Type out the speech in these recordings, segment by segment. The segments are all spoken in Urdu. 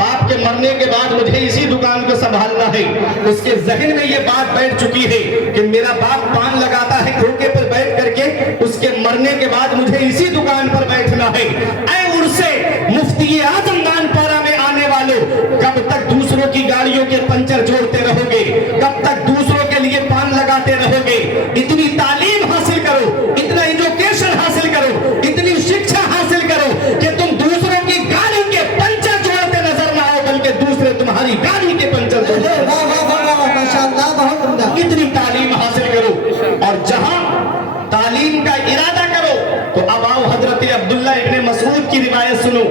باپ کے مرنے کے بعد مجھے اسی دکان کو سنبھالنا ہے، اس کے ذہن میں یہ بات بیٹھ چکی ہے کہ میرا باپ پان لگاتا ہے کھوکے پر بیٹھ کر کے، اس کے مرنے کے بعد مجھے اسی دکان پر بیٹھنا ہے۔ اے عرصے مفتی اعظم نانپارہ میں آنے والوں، کب تک دوسروں کی گاڑیوں کے پنچر جوڑتے رہو گے؟ کب تک دوسروں کے لیے پان لگاتے رہو گے؟ اتنی تعلیم حاصل کرو، اتنا ایجوکیشن حاصل کرو، اتنی شکشا حاصل کرو کہ تم دوسروں کی گاڑی کے پنچر جوڑتے نظر نہ آؤ، بلکہ دوسرے تمہاری گاڑی کے پنچر جوڑتے۔ اتنی تعلیم حاصل کرو، اور جہاں تعلیم کا ارادہ کرو تو اب آؤ حضرت عبداللہ ابن مسعود کی روایت سنو،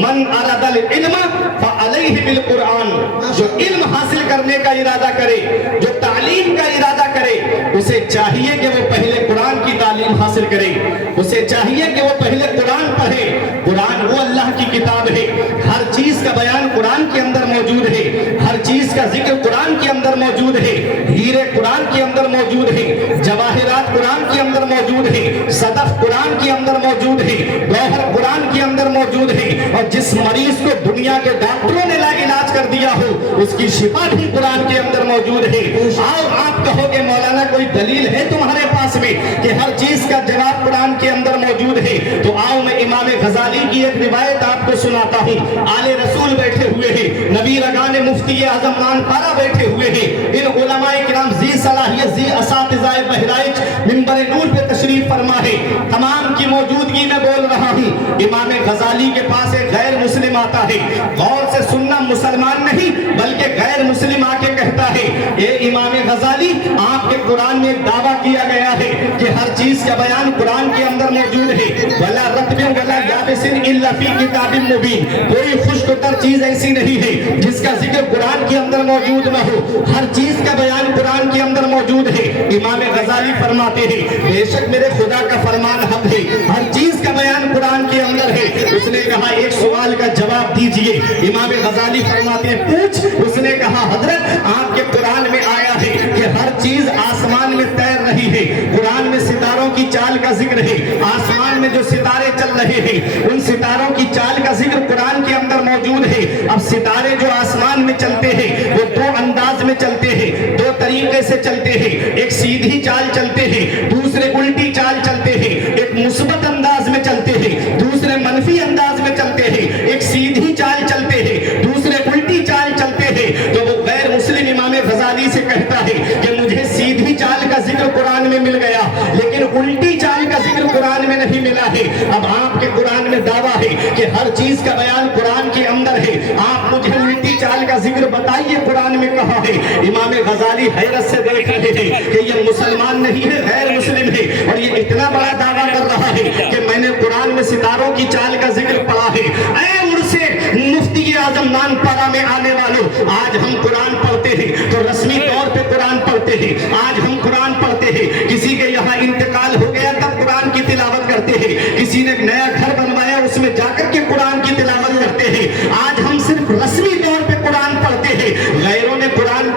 من اراد العلم فعلیہ بالقرآن، جو علم حاصل کرنے کا ارادہ کرے، جو تعلیم کا ارادہ کرے، اسے چاہیے کہ وہ پہلے قرآن کی تعلیم حاصل کرے، اسے چاہیے کہ وہ پہلے قرآن پڑھے۔ قرآن وہ اللہ کی کتاب ہے، ہر چیز کا بیان قرآن کے اندر موجود ہے، ہر چیز کا ذکر قرآن کے اندر موجود ہے، ہیرے قرآن کے اندر موجود ہے، جواہرات قرآن کے اندر موجود ہے، صدف قرآن کے اندر موجود ہے، گوہر قرآن کے اندر موجود ہے، اور جس مریض کو دنیا کے ڈاکٹروں نے لا علاج کر دیا ہو اس کی شفا بھی قرآن کے اندر موجود ہے۔ آؤ آپ کہو گے مولانا کوئی دلیل ہے تمہارے پاس میں کہ ہر چیز کا جواب قرآن کے اندر موجود ہے؟ تو آؤ میں امام غزالی کی ایک روایت آپ کو سناتا ہوں۔ آل رسول بیٹھے ہوئے ہیں، نبی رگان مفتی اعظم نانپارہ بیٹھے ہوئے ہیں، ان علماء کرام ذی صلاحیت ذی اساتذہ بہرائچ منبر نور پہ تشریف فرما ہے، تمام کی موجودگی میں بول رہا ہوں۔ امام غزالی کے پاس ایک غیر مسلم آتا ہے، غور سے سننا، مسلمان نہیں بلکہ غیر مسلم آ کے کہتا ہے، اے امام غزالی آپ کے قرآن میں ایک دعویٰ کیا گیا ہے کہ ہر چیز کا بیان قرآن کے اندر موجود ہے، وَلَا رَطْبٍ وَلَا يَابِسٍ إِلَّا فِي كِتَابٍ مُبِينٍ، کوئی خشک تر چیز ایسی نہیں ہے جس کا ذکر قرآن کے اندر موجود نہ ہو، ہر چیز کا بیان قرآن کے اندر موجود ہے۔ امام غزالی فرماتے ہیں بے شک میرے خدا کا فرمان حق ہے، ہر چیز کا بیان قرآن کے اندر ہے۔ اس نے کہا ایک سوال کا جواب دیجئے۔ امام غزالی فرماتے ہیں پوچھ۔ اس نے کہا حضرت آپ کے قرآن میں آیا ہے کہ ہر چیز آسمان میں تیر رہی ہے، قرآن میں ستاروں کی چال کا ذکر ہے، آسمان میں جو ستارے چل رہے ہیں ان ستاروں کی چال کا ذکر قرآن کے اندر موجود ہے۔ اب ستارے جو آسمان میں چلتے ہیں وہ دو انداز میں چلتے ہیں، دو طریقے سے چلتے ہیں، ایک سیدھی چال چلتے ہیں، دوسرے الٹی چال چلتے ہیں، ایک مثبت انداز میں چلتے ہیں، دوسرے منفی انداز میں چلتے ہیں، ایک سیدھی چال چلتے ہیں، دوسرے الٹی چال چلتے ہیں۔ تو وہ غیر مسلم امام غزالی سے کہتا ہے کہ مجھے سیدھی چال کا ذکر قرآن میں مل گیا لیکن الٹی چال کا ذکر قرآن میں نہیں ملا ہے۔ اب آپ کے قرآن میں دعویٰ ہے کہ ہر چیز کا بیان قرآن کے اندر ہے، آپ مجھے الٹی چال کا ذکر بتائیے قرآن میں کہاں ہے؟ امام غزالی حیرت سے دیکھ رہے ہیں کہ یہ مسلمان نہیں ہے، غیر مسلم ہے، اور یہ اتنا بڑا دعویٰ کر رہا ہے کہ میں نے قرآن میں ستاروں کی چال کا ذکر پڑھا ہے۔ اے عرصے مفتی اعظم نانپارہ میں آنے والوں، آج ہم قرآن پڑھتے ہیں تو رسمی طور پہ قرآن پڑھتے ہیں، آج ہم قرآن پڑھتے ہیں، کسی کے یہاں انتقال ہو گیا تب قرآن کی تلاوت کرتے ہیں، کسی نے نیا گھر بنوایا اس میں جا کر کے قرآن کی تلاوت کرتے ہیں، آج ہم صرف رسمی طور پہ قرآن پڑھتے ہیں۔ غیروں نے قرآن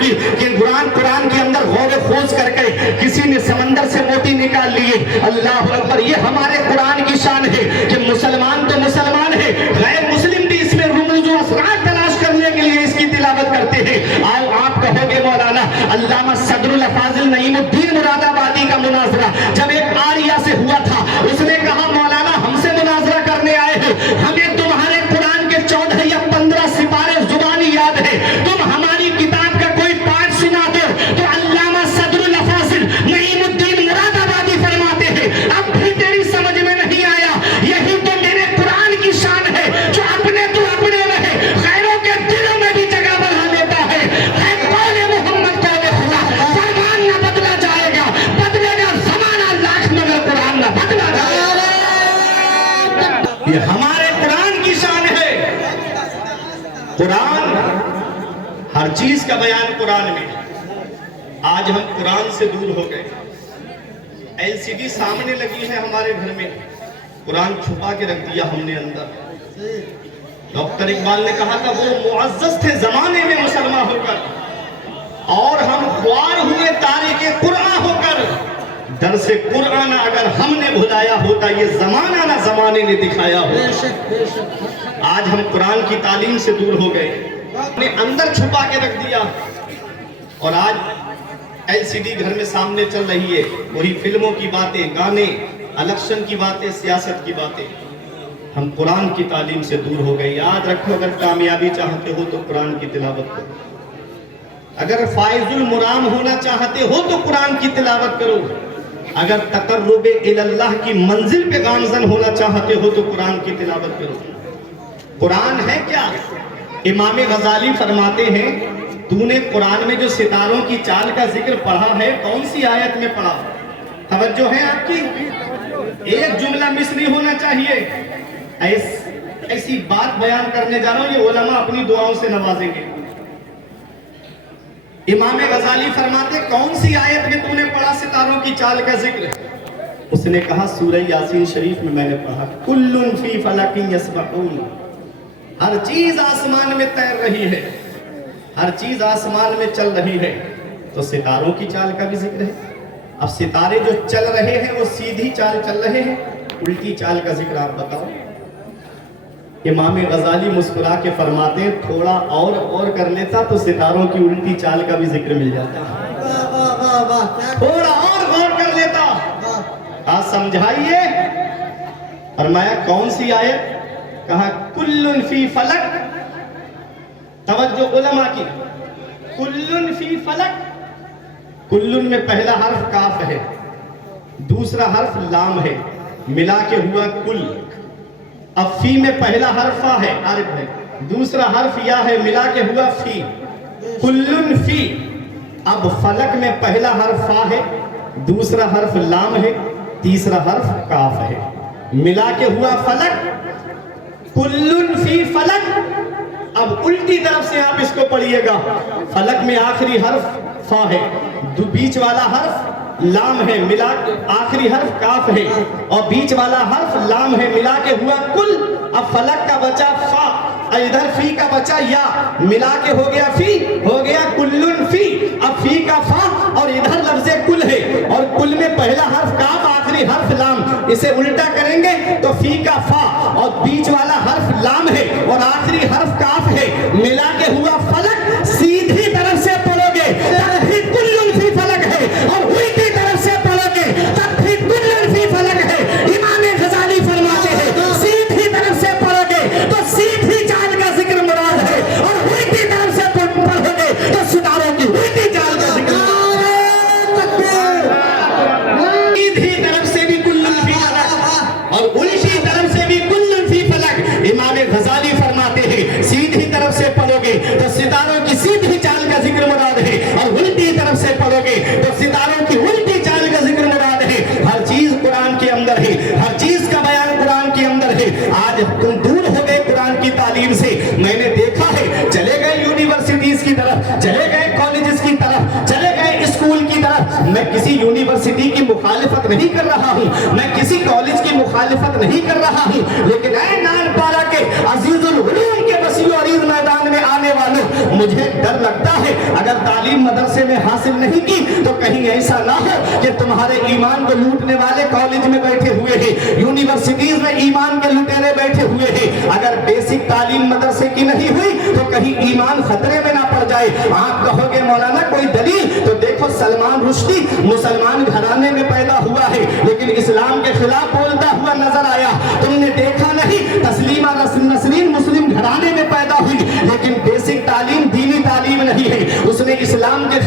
کے اندر غور و خوض کر کے کسی نے سمندر سے موتی نکال لیے، اللہ اکبر، یہ ہمارے قرآن کی شان ہے کہ مسلمان تو مسلمان ہے، غیر مسلم بھی اس میں رموز و اسرار تلاش کرنے کے لیے اس کی تلاوت کرتے ہیں۔ آؤ آپ کہو گے مولانا علامہ صدر الافاضل نعیم الدین مراد آبادی کا مناظرہ جب ایک آریہ سے ہوا تھا، اس نے کہا مولانا ہم سے مناظرہ کرنے آئے ہو، ہمیں تمہارے قرآن کے 14 یا 15 سپارے زبانی یاد ہے، تم ہماری کتاب کا کوئی پارٹ سنا دو۔ تو علامہ صدر الافاضل نعیم الدین مراد آبادی فرماتے ہیں اب بھی تیری سمجھ میں نہیں آیا، یہی تو میرے قرآن کی شان ہے جو اپنے تو اپنے رہے، غیروں کے دلوں میں بھی جگہ بنا لیتا ہے۔ قول محمد قول خدا، فرمان نہ بدلا جائے گا، بدلے گا زمانہ لاکھ مگر قرآن نہ بدلا جائے گا۔ یہ ہمارے قرآن کی شان ہے، قرآن ہر چیز کا بیان قرآن میں۔ آج ہم قرآن سے دور ہو گئے، LCD سامنے لگی ہے ہمارے گھر میں، قرآن چھپا کے رکھ دیا ہم نے اندر۔ ڈاکٹر اقبال نے کہا تھا وہ معزز تھے زمانے میں مسلمان ہو کر، اور ہم خوار ہوئے تارک قرآن ہو کر، درس قرآن اگر ہم نے بھلایا ہوتا یہ زمانہ نہ زمانے نے دکھایا ہوتا. آج ہم قرآن کی تعلیم سے دور ہو گئے, اپنے اندر چھپا کے رکھ دیا, اور آج ایل سی ڈی گھر میں سامنے چل رہی ہے, وہی فلموں کی باتیں, گانے, الیکشن کی باتیں, سیاست کی باتیں. ہم قرآن کی تعلیم سے دور ہو گئے. یاد رکھو, اگر کامیابی چاہتے ہو تو قرآن کی تلاوت کرو, اگر فائز المرام ہونا چاہتے ہو تو قرآن کی تلاوت کرو, اگر تقرب اللہ کی منزل پہ گامزن ہونا چاہتے ہو تو قرآن کی تلاوت کرو. قرآن ہے کیا؟ امام غزالی فرماتے ہیں, تو نے قرآن میں جو ستاروں کی چال کا ذکر پڑھا ہے کون سی آیت میں پڑھا؟ توجہ ہے آپ کی؟ ایک جملہ مس نہیں ہونا چاہیے. ایسی بات بیان کرنے جا رہا ہوں, یہ علماء اپنی دعاؤں سے نوازیں گے. امام غزالی فرماتے کون سی آیت میں تو نے پڑھا ستاروں کی چال کا ذکر؟ اس نے کہا سورہ یاسین شریف میں نے پڑھا, کل فی فلک یسبحون, ہر چیز آسمان میں تیر رہی ہے, ہر چیز آسمان میں چل رہی ہے. تو ستاروں کی چال کا بھی ذکر ہے. اب ستارے جو چل رہے ہیں وہ سیدھی چال چل رہے ہیں, الٹی چال کا ذکر آپ بتاؤ. امام غزالی مسکرا کے فرماتے ہیں تھوڑا اور کر لیتا تو ستاروں کی الٹی چال کا بھی ذکر مل جاتا. تھوڑا اور غور کر لیتا. آج سمجھائیے. فرمایا کون سی آیت؟ کہا کل فی فلک. توجہ علماء کی, کل فی فلک. کل میں پہلا حرف کاف ہے, دوسرا حرف لام ہے, ملا کے ہوا کل. اب فی میں پہلا حرف فا ہے, عارف ہے, دوسرا حرف یا ہے, ملا کے ہوا فی. کل فی. اب فلک میں پہلا حرف فا ہے, دوسرا حرف لام ہے, تیسرا حرف کاف ہے, ملا کے ہوا فلک. کل فی فلک. اب الٹی طرف سے آپ اس کو پڑھیے گا. فلک میں آخری حرف فا ہے, بیچ والا حرف لام ہے, ملا آخری حرف کاف ہے, اور بیچ والا حرف لام ہے, ملا کے ہوا کل. اب فلک کا بچا فا, ادھر فی کا بچا یا, ملا کے ہو گیا فی, ہو گیا کلن فی. اب فی کا فا اور ادھر لفظ کل ہے, اور کل میں پہلا حرف کاف, آخری حرف لام. اسے الٹا کریں گے تو فی کا فا اور بیچ والا حرف لام ہے اور آخری حرف کاف ہے, ملا کے ہوا فلک. سیدھی طرف سے پڑھو گے تب بھی کلن فی فلک ہے, اور الٹی طرف سے پڑھو گے تب بھی کلن فی فلک ہے. امام غزالی فرماتے ہیں سیدھی طرف سے پڑھو گے تو سیدھی چال کا ذکر مراد ہے, اور الٹی طرف سے پڑھو گے تو ستاروں کی الٹی چال کا ذکر. سیدھی طرف سے بھی کلن فی فلک اور الٹی طرف سے بھی کلن فی فلک. امام غزالی فرماتے ہیں سیدھی طرف سے پڑھو گے تو ستاروں کی سیدھی چال کا ذکر مراد ہے, اور الٹی طرف سے پڑھو گے تو ستاروں کی الٹی چال کا ذکر مراد ہے. ہر چیز قرآن کے اندر ہے, ہر چیز کا بیان قرآن کے اندر ہے. آج تم دور ہو گئے قرآن کی تعلیم سے. میں نے دیکھا ہے چلے گئے یونیورسٹیز کی طرف, چلے گئے کالجز کی طرف, چلے گئے اسکول کی طرف. میں کسی یونیورسٹی کی مخالفت نہیں کر رہا ہوں, میں کسی کالج کی مخالفت نہیں کر رہا ہوں, لیکن اے نان پارا کے عزیز العلوم کے وسیع و عریض میدان میں آنے والوں, مجھے ڈر لگتا ہے اگر تعلیم مدرسے میں حاصل نہیں کی تو کہیں ایسا نہ ہو کہ تمہارے ایمان کو لوٹنے والے کالج میں بیٹھے ہوئے ہیں, یونیورسٹیز میں ایمان کے لٹیرے بیٹھے ہوئے ہیں. اگر بیسک تعلیم مدرسے کی نہیں ہوئی تو کہیں ایمان خطرے میں نہ پڑ جائے. آپ کہو گے مولانا کوئی دلیل؟ تو دیکھو سلمان رشدی مسلمان گھرانے میں پیدا ہوا ہے لیکن اسلام کے خلاف بولتا ہوا نظر آیا. تم نے دیکھا نہیں تسلیمہ نسرین مسلم گھرانے میں پیدا ہوئی لیکن بیسک تعلیم دینی تعلیم نہیں ہے, اس نے اسلام کے